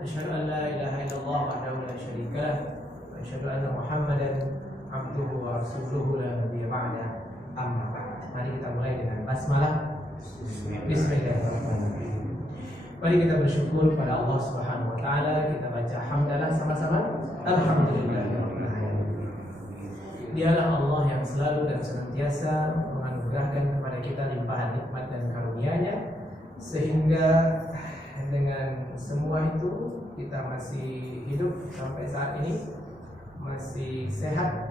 أشهد أن لا إله إلا الله وحده لا شريك له وأشهد أن محمدا عبده ورسوله لا نبي بعده أما بعد. Mari kita mulai dengan basmalah. Bismillahirrahmanirrahim. Mari kita bersyukur pada Allah Subhanahu wa taala. Kita baca hamdalah sama-sama. Alhamdulillahirabbil alamin. Dialah Allah yang selalu dan senantiasa menganugerahkan kepada kita limpahan nikmat dan karunia-Nya, sehingga dengan semua itu kita masih hidup sampai saat ini, masih sehat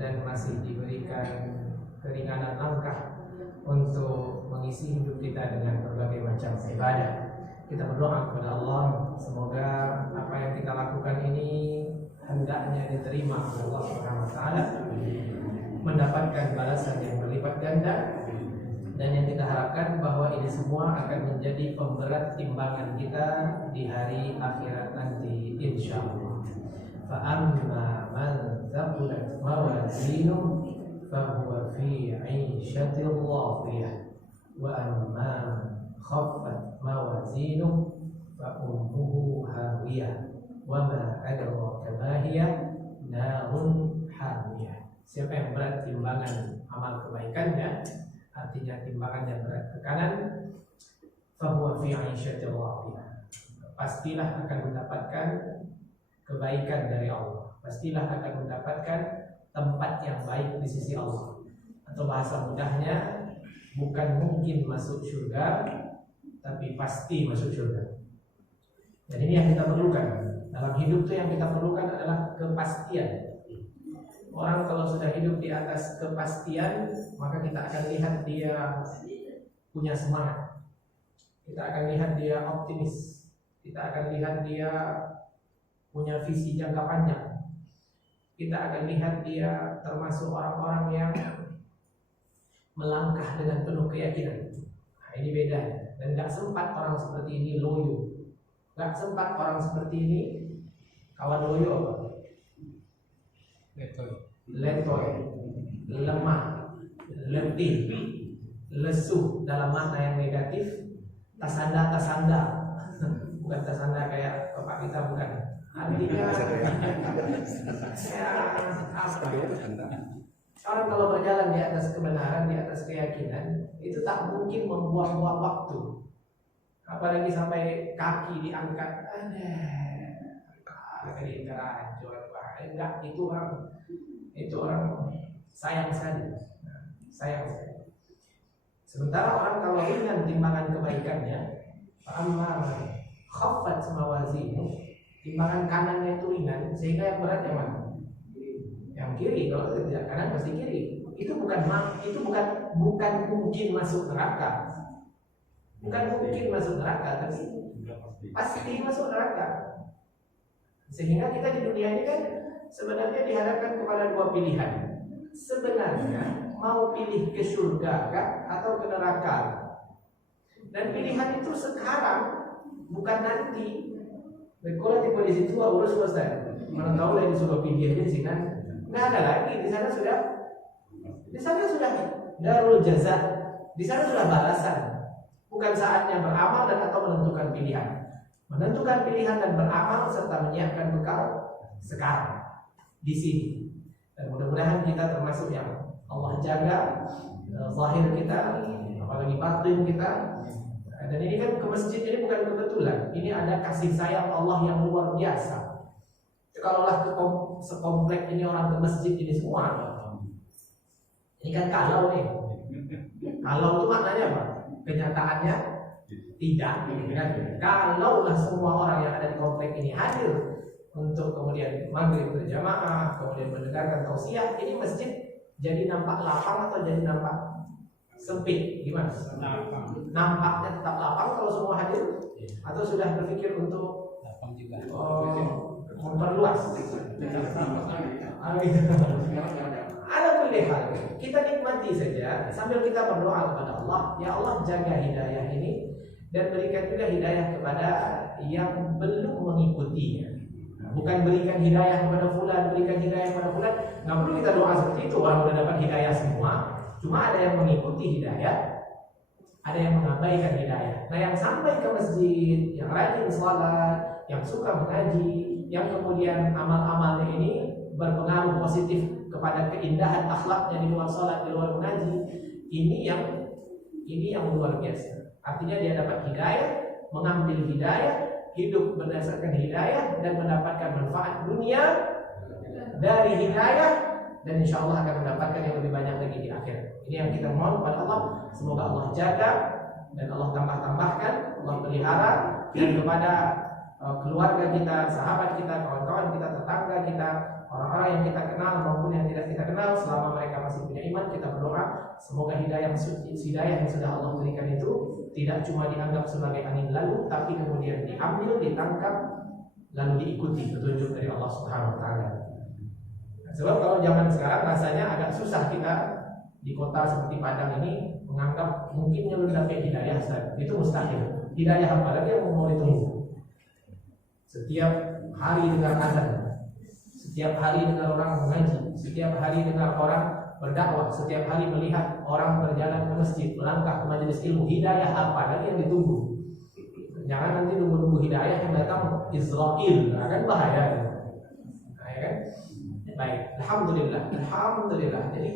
dan masih diberikan keringanan langkah untuk mengisi hidup kita dengan berbagai macam ibadah. Kita berdoa kepada Allah, semoga apa yang kita lakukan ini hendaknya diterima oleh Allah Subhanahu wa taala, mendapatkan balasan yang berlipat ganda, dan yang kita harapkan bahwa ini semua akan menjadi pemberat timbangan kita di hari akhirat nanti insyaallah. Fa amma man thaqulat mawazinuhu fa huwa fi 'ishatin radiyah wa amma man khaffat mawazinuhu fa ummuhu hawiyah wa ma adraka ma hiya narun hamiyah. Siapa yang berat timbangan amal kebaikannya, artinya timbangan yang berat tekanan, fahuwa fi 'ishatin radiyah, pastilah akan mendapatkan kebaikan dari Allah, pastilah akan mendapatkan tempat yang baik di sisi Allah. Atau bahasa mudahnya, bukan mungkin masuk surga, tapi pasti masuk surga. Dan ini yang kita perlukan dalam hidup. Itu yang kita perlukan adalah kepastian. Orang kalau sudah hidup di atas kepastian, maka kita akan lihat dia punya semangat, kita akan lihat dia optimis, kita akan lihat dia punya visi jangka panjang, kita akan lihat dia termasuk orang-orang yang melangkah dengan penuh keyakinan. Nah, ini bedanya. Dan gak sempat orang seperti ini loyo, gak sempat orang seperti ini kawan loyo apa? Letoy, lemah, letih, lesuh dalam makna yang negatif, tasanda, bukan tasanda kayak bapak kita, bukan. Artinya orang kalau berjalan di atas kebenaran, di atas keyakinan, itu tak mungkin membuang-buang waktu, apalagi sampai kaki diangkat. Enggak, itu orang sayang sekali, sayang sekali. Sementara orang kalau ringan timbangan kebaikannya, amma khaffat mawazinu, timbangan kanannya itu ringan, sehingga yang berat yang mana? Yang kiri. Kalau tidak kanan pasti kiri. Itu bukan mungkin masuk neraka, bukan mungkin masuk neraka, tapi pasti masuk neraka. Sehingga kita di dunia ini kan sebenarnya dihadapkan kepada dua pilihan. Sebenarnya mau pilih ke surga kah atau ke neraka? Dan pilihan itu sekarang, bukan nanti. Kalau tipe di situ urus selesai. Mana tahu lagi sudah pilih aja sih kan? Nggak ada lagi. Di sana sudah darul jaza. Di sana sudah balasan. Bukan saatnya beramal dan atau menentukan pilihan. Menentukan pilihan dan beramal serta menyiapkan bekal sekarang di sini. Dan mudah-mudahan kita termasuk yang Allah jaga zahir kita, apalagi batin kita. Dan ini kan ke masjid ini bukan kebetulan. Ini ada kasih sayang Allah yang luar biasa. Kalaulah sekomplek ini orang ke masjid ini semua, ini kan kalau nih. Kalau itu maknanya apa? Kenyataannya tidak. Kalaulah semua orang yang ada di komplek ini hadir untuk kemudian maghrib berjamaah, kemudian mendengarkan tausiah, ini masjid jadi nampak lapang atau jadi nampak sempit? Gimana? Nampaknya tetap lapang kalau semua hadir, atau sudah berpikir untuk lapang juga? Memperluas. Ada pilihan. Kita nikmati saja sambil kita berdoa kepada Allah, ya Allah jaga hidayah ini dan berikan juga hidayah kepada yang belum mengikutinya. Bukan berikan hidayah kepada fulan, berikan hidayah kepada fulan. Nggak perlu kita doa seperti itu. Orang sudah dapat hidayah semua. Cuma ada yang mengikuti hidayah, ada yang mengabaikan hidayah. Nah, yang sampai ke masjid, yang rajin sholat, yang suka mengaji, yang kemudian amal-amalnya ini berpengaruh positif kepada keindahan akhlaknya di luar sholat, di luar mengaji, ini yang luar biasa. Artinya dia dapat hidayah, mengambil hidayah, hidup berdasarkan hidayah, dan mendapatkan manfaat dunia dari hidayah, dan insya Allah akan mendapatkan yang lebih banyak lagi di akhir. Ini yang kita mohon kepada Allah, semoga Allah jaga dan Allah tambahkan, Allah pelihara, dan kepada keluarga kita, sahabat kita, kawan-kawan kita, tetangga kita, orang-orang yang kita kenal maupun yang tidak kita kenal, selama mereka masih punya iman, kita berdoa semoga hidayah yang sudah Allah berikan itu tidak cuma dianggap sebagai angin lalu, tapi kemudian diambil, ditangkap, lalu diikuti petunjuk dari Allah Subhanahu wa taala. Sebab kalau zaman sekarang rasanya agak susah kita di kota seperti Padang ini menganggap mungkin yang mendapat hidayah, itu mustahil. Hidayah apa lagi yang mau ditunggu? Setiap hari dengar azan, setiap hari dengar orang mengaji, setiap hari dengar orang berdakwah, setiap hari melihat orang berjalan ke masjid, melangkah ke majelis ilmu. Hidayah apa lagi yang ditunggu? Jangan nanti nunggu-nunggu hidayah yang datang Israel, akan bahaya. Nah, ya kan? Baik, alhamdulillah. Jadi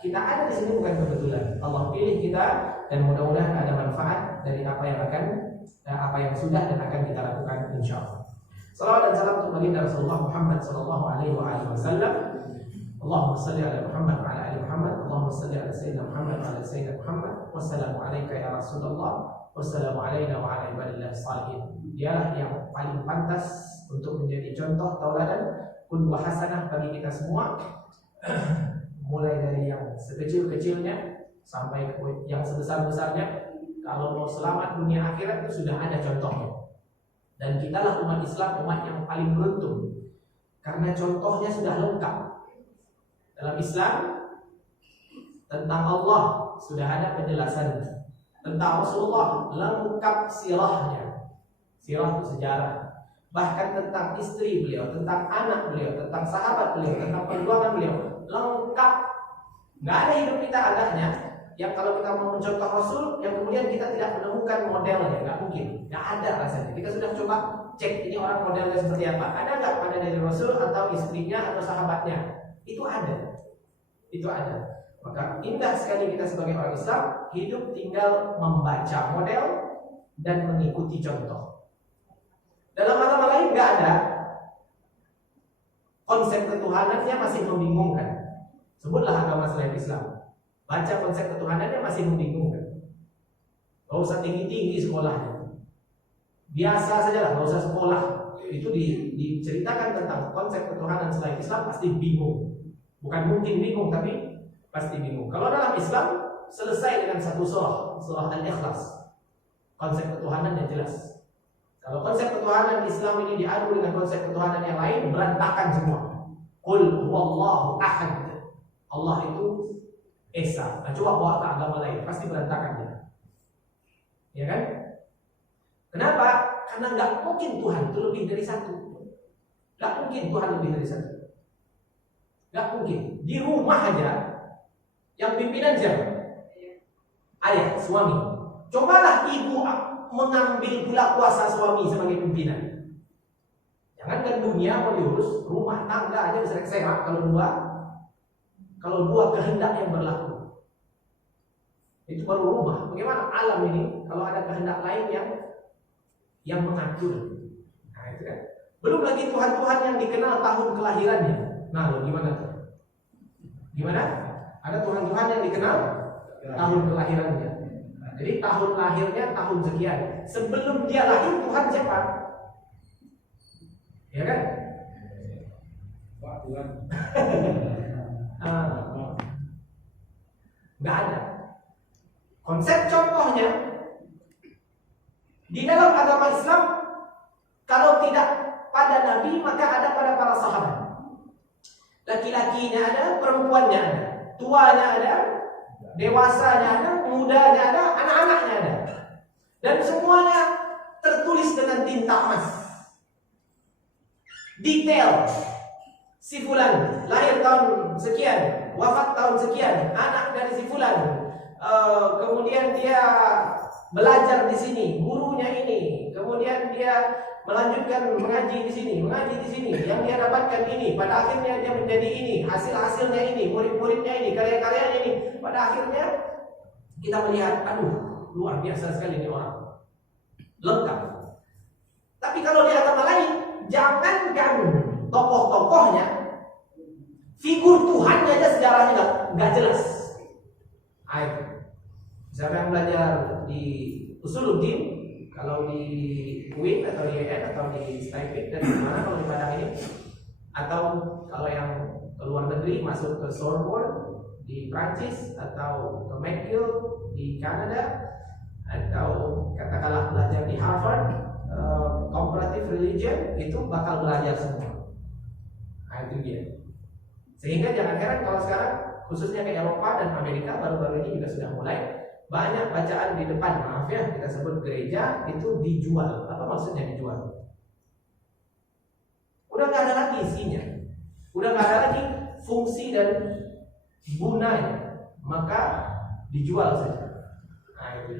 kita ada di sini bukan kebetulan. Allah pilih kita dan mudah-mudahan ada manfaat dari apa yang sudah dan akan kita lakukan insyaallah. Salawat dan salam untuk baginda Rasulullah Muhammad sallallahu alaihi wasallam. Allahumma shalli ala Muhammad wa ala ali Muhammad. Allahumma shalli ala sayyidina Muhammad wa ala sayyidina Muhammad. Wassalamu alayka ya Rasulullah. Wassalamu alayna wa ala ibadillah salihin. Dialah yang paling pantas untuk menjadi contoh tauladan, qudwah hasanah bagi kita semua, mulai dari yang sekecil-kecilnya sampai yang sebesar-besarnya. Kalau mau selamat dunia akhirat itu sudah ada contohnya. Dan kitalah umat Islam, umat yang paling beruntung karena contohnya sudah lengkap. Dalam Islam tentang Allah sudah ada penjelasannya, tentang Rasulullah lengkap sirahnya. Sirah itu sejarah. Bahkan tentang istri beliau, tentang anak beliau, tentang sahabat beliau, tentang perjuangan beliau, lengkap. Nggak ada hidup kita adanya yang kalau kita mau mencontoh Rasul, yang kemudian kita tidak menemukan modelnya, nggak mungkin, nggak ada rasanya. Kita sudah coba cek ini orang modelnya seperti apa, ada nggak pada dari Rasul atau istrinya atau sahabatnya? Itu ada. Maka indah sekali kita sebagai orang Islam hidup tinggal membaca model dan mengikuti contoh. Dalam agama lain nggak ada. Konsep ketuhanannya masih membingungkan. Sebutlah agama selain Islam, baca konsep ketuhanannya masih membingungkan. Gak usah tinggi-tinggi sekolahnya, biasa saja lah, gak usah sekolah. Itu diceritakan tentang konsep ketuhanan selain Islam pasti bingung. Bukan mungkin bingung, tapi pasti bingung. Kalau dalam Islam selesai dengan satu surah Al-Ikhlas, konsep ketuhanan yang jelas. Kalau konsep ketuhanan Islam ini diadu dengan konsep ketuhanan yang lain, berantakan semua. Qul huwallahu ahad. Allah itu esa. Nah, coba bawa ke agama lain, pasti berantakan ya. Ya kan? Kenapa? Karena nggak mungkin Tuhan itu lebih dari satu. Nggak mungkin Tuhan lebih dari satu. Nggak mungkin. Di rumah aja yang pimpinan siapa? Ayah, suami. Cobalah ibu mengambil pula kuasa suami sebagai pimpinan. Jangankan dunia mau diurus, rumah tangga aja bisa serak kalau dua kehendak yang berlaku. Itu baru rumah. Bagaimana alam ini kalau ada kehendak lain yang mengatur? Nah, itu kan. Belum lagi Tuhan-Tuhan yang dikenal tahun kelahirannya. Nah, gimana tuh? Gimana? Ada Tuhan-Tuhan yang dikenal tahun kelahirannya. Jadi tahun lahirnya tahun sekian. Sebelum dia lahir Tuhan siapa? Ya kan? Pak Tuhan. Nggak ada. Konsep contohnya di dalam agama Islam, kalau tidak pada Nabi maka ada pada para sahabat. Laki-lakinya ada, perempuannya ada, tuanya ada, dewasanya ada, mudanya ada, anak-anaknya ada. Dan semuanya tertulis dengan tinta emas. Detail. Si fulan lahir tahun sekian, wafat tahun sekian, anak dari si fulan, kemudian dia belajar di sini, gurunya ini, kemudian dia melanjutkan mengaji di sini, yang dia dapatkan ini, pada akhirnya dia menjadi ini, hasilnya ini, murid-muridnya ini, karya-karyanya ini. Pada akhirnya kita melihat, aduh, luar biasa sekali ini orang, lengkap. Tapi kalau di agama lain, jangankan tokoh-tokohnya, figur Tuhannya aja sejarahnya nggak jelas. Ayo, siapa yang belajar di Usuluddin, kalau di UIN atau di IAIN atau di Stipend dan di mana kalau di Padang ini, atau kalau yang ke luar negeri masuk ke Sorbonne di Prancis atau ke McGill di Kanada, atau katakanlah belajar di Harvard comparative religion, itu bakal belajar semua. Nah itu dia. Sehingga jangan heran kalau sekarang khususnya ke Eropa dan Amerika baru-baru ini juga sudah mulai banyak bacaan di depan, maaf ya, kita sebut gereja itu dijual. Apa maksudnya dijual? Udah nggak ada lagi isinya, udah nggak ada lagi fungsi dan gunanya, maka dijual saja. Nah itu.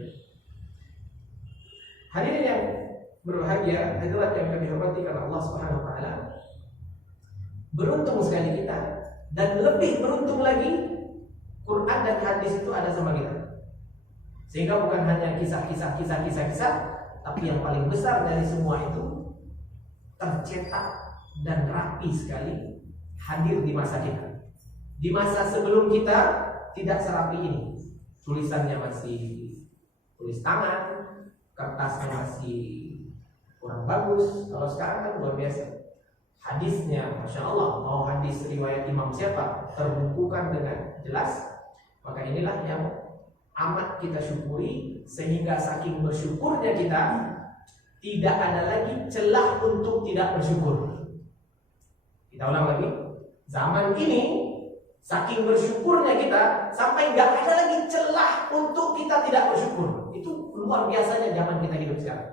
Hadirin yang berbahagia, hadirat yang kami hormati karena Allah Subhanahu Wa Taala, beruntung sekali kita, dan lebih beruntung lagi Quran dan hadis itu ada sama kita. Sehingga bukan hanya kisah-kisah, tapi yang paling besar dari semua itu tercetak dan rapi sekali hadir di masa kita. Di masa sebelum kita tidak serapi ini. Tulisannya masih tulis tangan, kertasnya masih kurang bagus. Kalau sekarang kan luar biasa. Hadisnya, Masya Allah, mau hadis riwayat imam siapa, terbukukan dengan jelas. Maka inilah yang amat kita syukuri, sehingga saking bersyukurnya kita, tidak ada lagi celah untuk tidak bersyukur. Kita ulang lagi, zaman ini saking bersyukurnya kita, sampai nggak ada lagi celah untuk kita tidak bersyukur. Itu luar biasanya zaman kita hidup sekarang.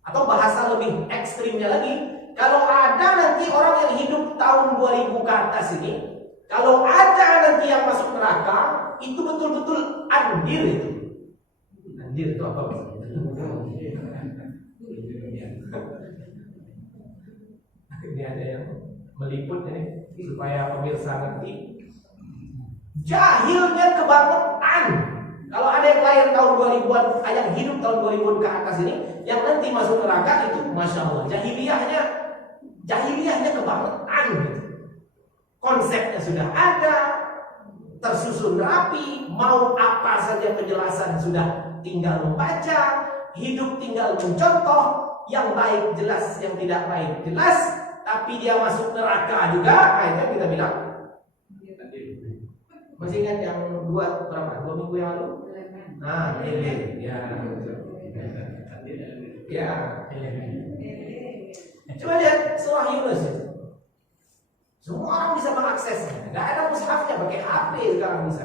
Atau bahasa lebih ekstrimnya lagi, kalau ada nanti orang yang hidup tahun 2000 ke atas ini, kalau ada nanti yang masuk neraka, itu betul-betul andir itu. Andir itu apa? Ini ada yang meliput ini supaya pemirsa ngerti. Jahilnya kebangetan. Kalau ada yang lahir tahun 2000-an, yang hidup tahun 2000-an ke atas ini, yang nanti masuk neraka itu, Masya Allah, jahiliyahnya kebangetan gitu. Konsepnya sudah ada, tersusun rapi, mau apa saja penjelasan sudah tinggal membaca, hidup tinggal mencontoh, yang baik jelas, yang tidak baik jelas, tapi dia masuk neraka juga. Nah, itu kita bilang. Masih ingat yang 2 minggu yang lalu? Nah, ini ya. Ya, coba lihat surah Yunus itu. Semua orang bisa mengaksesnya. Gak ada mushafnya, pakai HP sekarang bisa.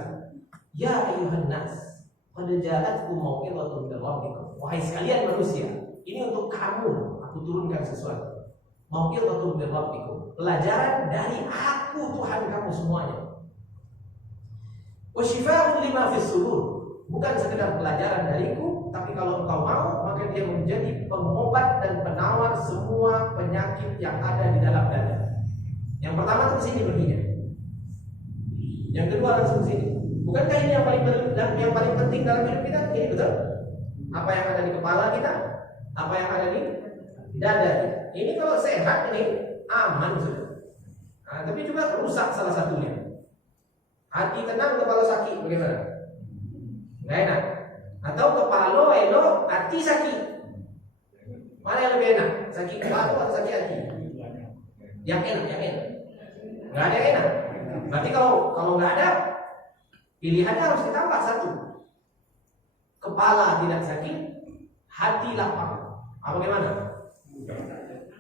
Ya ayuhan nas, qad ja'atkum mau'izatun min rabbikum. Wahai sekalian manusia, ini untuk kamu aku turunkan sesuatu. Mau'izatun min rabbikum, pelajaran dari aku Tuhan kamu semuanya. Wa shifaa'un lima fis sudur, bukan sekedar pelajaran dariku, tapi kalau engkau mau, maka dia menjadi pengobat dan penawar semua penyakit yang ada di dalam dada. Yang pertama itu sini perginya. Yang kedua langsung sini. Bukankah ini yang paling penting dalam hidup kita? Ini betul. Apa yang ada di kepala kita, apa yang ada di dada. Ini kalau sehat ini aman sudah. Nah, tapi juga rusak salah satunya. Hati tenang, kepala sakit, bagaimana? Nggak enak. Atau kepala enak, hati sakit. Mana yang lebih enak? Sakit kepala atau sakit hati? Yang enak. Nggak ada yang enak. Berarti kalau nggak ada, pilihannya harus ditambah satu. Kepala tidak sakit, hati lapang. Apa bagaimana?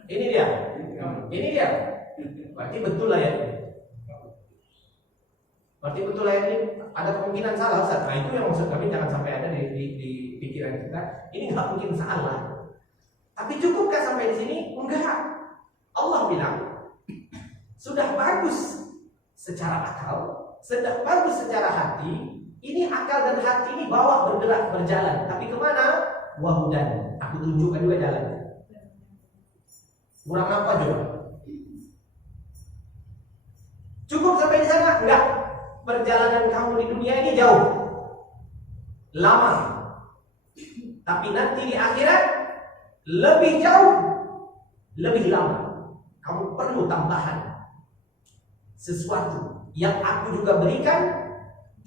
Ini dia. Berarti betul lah ya. Berarti betul lah ini. Ada kemungkinan salah Ustaz. Nah itu yang maksud kami, jangan sampai ada di pikiran kita. Ini nggak mungkin salah. Tapi cukupkah sampai di sini? Enggak. Allah bilang sudah bagus secara akal, sudah bagus secara hati, Ini akal dan hati ini bawa bergerak, berjalan. Tapi kemana? Wahudan. Aku tunjukkan juga jalan. Kurang apa juga? Cukup sampai di sana? Enggak. Perjalanan kamu di dunia ini jauh, lama. Tapi nanti di akhirat lebih jauh, lebih lama. Kamu perlu tambahan sesuatu yang aku juga berikan,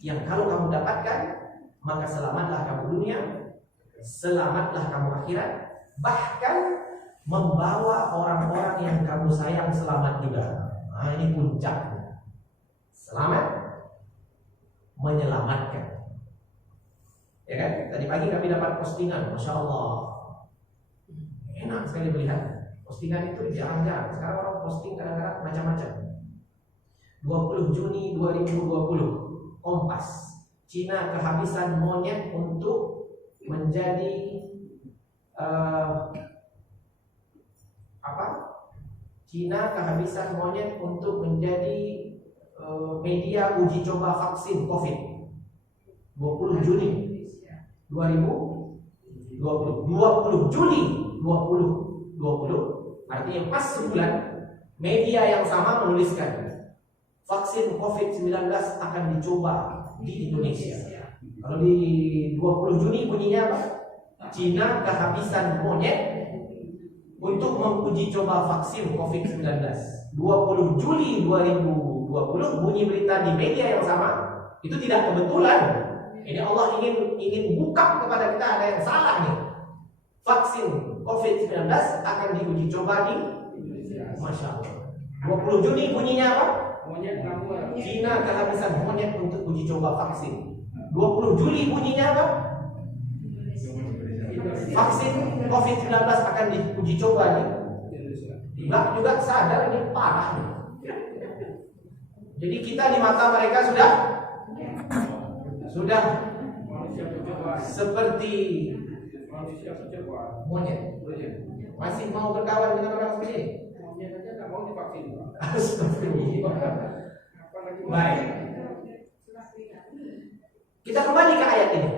yang kalau kamu dapatkan, maka selamatlah kamu dunia, selamatlah kamu akhirat, bahkan membawa orang-orang yang kamu sayang selamat juga. Nah, ini puncaknya. Selamat, menyelamatkan. Ya kan? Tadi pagi kami dapat postingan, Masya Allah, enak sekali melihat. Postingan itu jarang-jarang. Sekarang orang posting kadang-kadang macam-macam. 20 Juni 2020, Kompas, Cina kehabisan monyet untuk menjadi Cina kehabisan monyet untuk menjadi media uji coba vaksin COVID. 20 Juni 2020, 20 Juli 2020. Artinya pas sebulan, media yang sama menuliskan vaksin COVID-19 akan dicoba di Indonesia. Kalau di 20 Juni bunyinya apa? Cina kehabisan monyet untuk menguji coba vaksin COVID-19. 20 Juli 2020 bunyi berita di media yang sama. Itu tidak kebetulan. Ini Allah ingin buka kepada kita ada yang salah nih. Vaksin COVID-19 akan diuji coba di Masya Allah. 20 Juni bunyinya apa? Cina kehabisan monyet untuk uji coba vaksin. 20 Juli bunyinya apa? Vaksin COVID-19 akan diuji coba nih. Tidak juga sadar ini parah nih. Jadi kita di mata mereka sudah seperti monyet. Masih mau berkawan dengan orang seperti ini? Monyet aja nggak mau divaksin. Astagfirullah. Baik. Kita kembali ke ayat ini.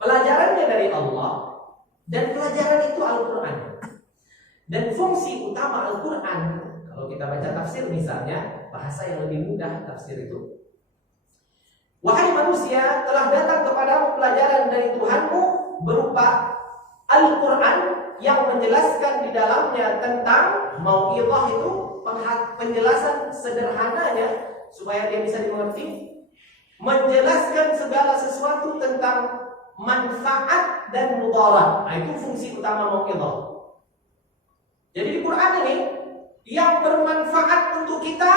Pelajarannya dari Allah, dan pelajaran itu Al-Quran. Dan fungsi utama Al-Quran, kalau kita baca tafsir misalnya, bahasa yang lebih mudah tafsir itu. Wahai manusia, telah datang kepadamu pelajaran dari Tuhanmu berupa Al-Quran yang menjelaskan di dalamnya tentang mau'izah, itu penjelasan sederhananya supaya dia bisa dimengerti, menjelaskan segala sesuatu tentang manfaat dan mudarat. Nah, itu fungsi utama mau'izah. Jadi di Quran ini yang bermanfaat untuk kita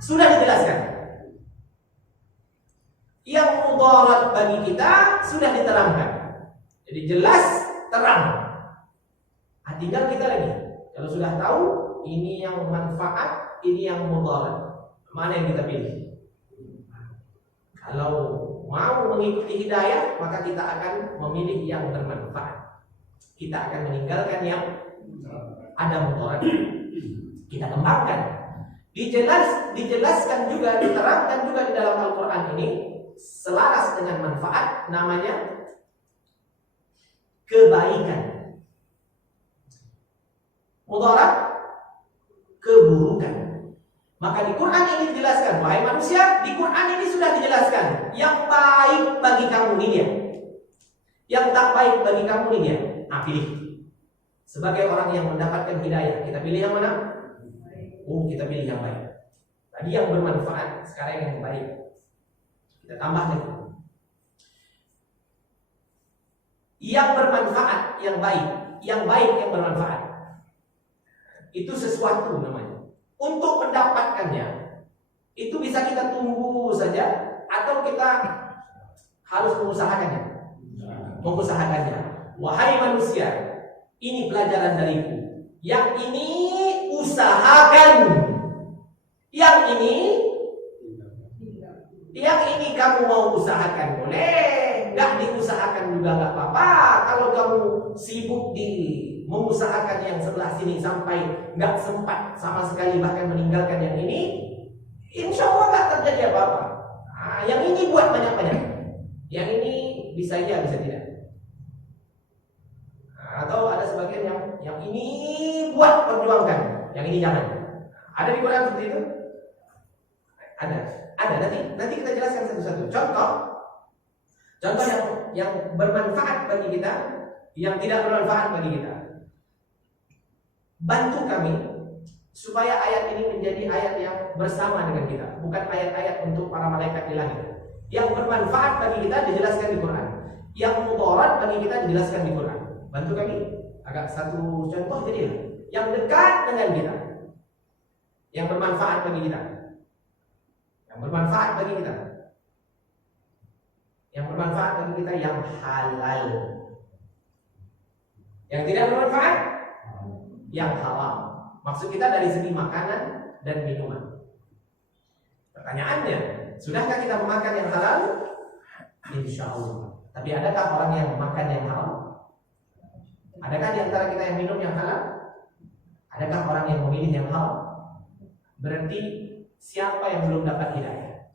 sudah dijelaskan. Yang mudarat bagi kita sudah diterangkan. Jadi jelas, terang. Nah, tinggal kita lagi. Kalau sudah tahu ini yang manfaat, ini yang mudarat, mana yang kita pilih? Kalau mau mengikuti hidayah, maka kita akan memilih yang bermanfaat. Kita akan meninggalkan yang ada mudarat. Kita kembangkan. Dijelaskan juga, diterangkan juga di dalam Al-Quran ini selaras dengan manfaat, namanya kebaikan. Mudarat, keburukan. Maka di Quran ini dijelaskan, wahai manusia, di Quran ini sudah dijelaskan yang baik bagi kamu ini dia, yang tak baik bagi kamu ini dia. Nah, pilih. Sebagai orang yang mendapatkan hidayah, kita pilih yang mana? Kita pilih yang baik. Tadi yang bermanfaat, sekarang yang baik. Kita tambah lagi. Yang bermanfaat, yang baik yang bermanfaat. Itu sesuatu namanya. Untuk mendapatkannya, itu bisa kita tunggu saja atau kita harus mengusahakannya. Wahai manusia, ini pelajaran dariku. Yang ini usahakan. Yang ini kamu mau usahakan boleh, nggak diusahakan juga nggak apa-apa. Kalau kamu sibuk di mengusahakan yang sebelah sini sampai nggak sempat sama sekali bahkan meninggalkan yang ini, insya Allah nggak terjadi apa-apa. Nah, Yang ini buat banyak-banyak, yang ini bisa iya bisa tidak. Atau ada sebagian yang ini buat perjuangkan, yang ini jangan. Ada di Quran seperti itu? Ada. Nanti kita jelaskan satu-satu. Contoh yang bermanfaat bagi kita, yang tidak bermanfaat bagi kita. Bantu kami supaya ayat ini menjadi ayat yang bersama dengan kita, bukan ayat-ayat untuk para malaikat di langit. Yang bermanfaat bagi kita dijelaskan di Quran, yang mudarat bagi kita dijelaskan di Quran. Bantu kami. Agak satu contoh jadilah yang dekat dengan kita, yang bermanfaat bagi kita, yang bermanfaat bagi kita, yang bermanfaat bagi kita, yang halal. Yang tidak bermanfaat, yang haram. Maksud kita dari segi makanan dan minuman. Pertanyaannya, sudahkah kita memakan yang halal? Insya Allah. Tapi adakah orang yang makan yang haram? Adakah di antara kita yang minum yang halal? Adakah orang yang memilih yang haram? Berarti siapa yang belum dapat hidayah?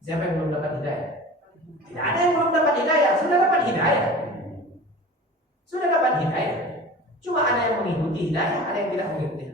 Siapa yang belum dapat hidayah? Tidak ada yang belum dapat hidayah. Sudah dapat hidayah. Sudah dapat hidayah. Cuma ada yang mengikuti hidayah, ada yang tidak mengikuti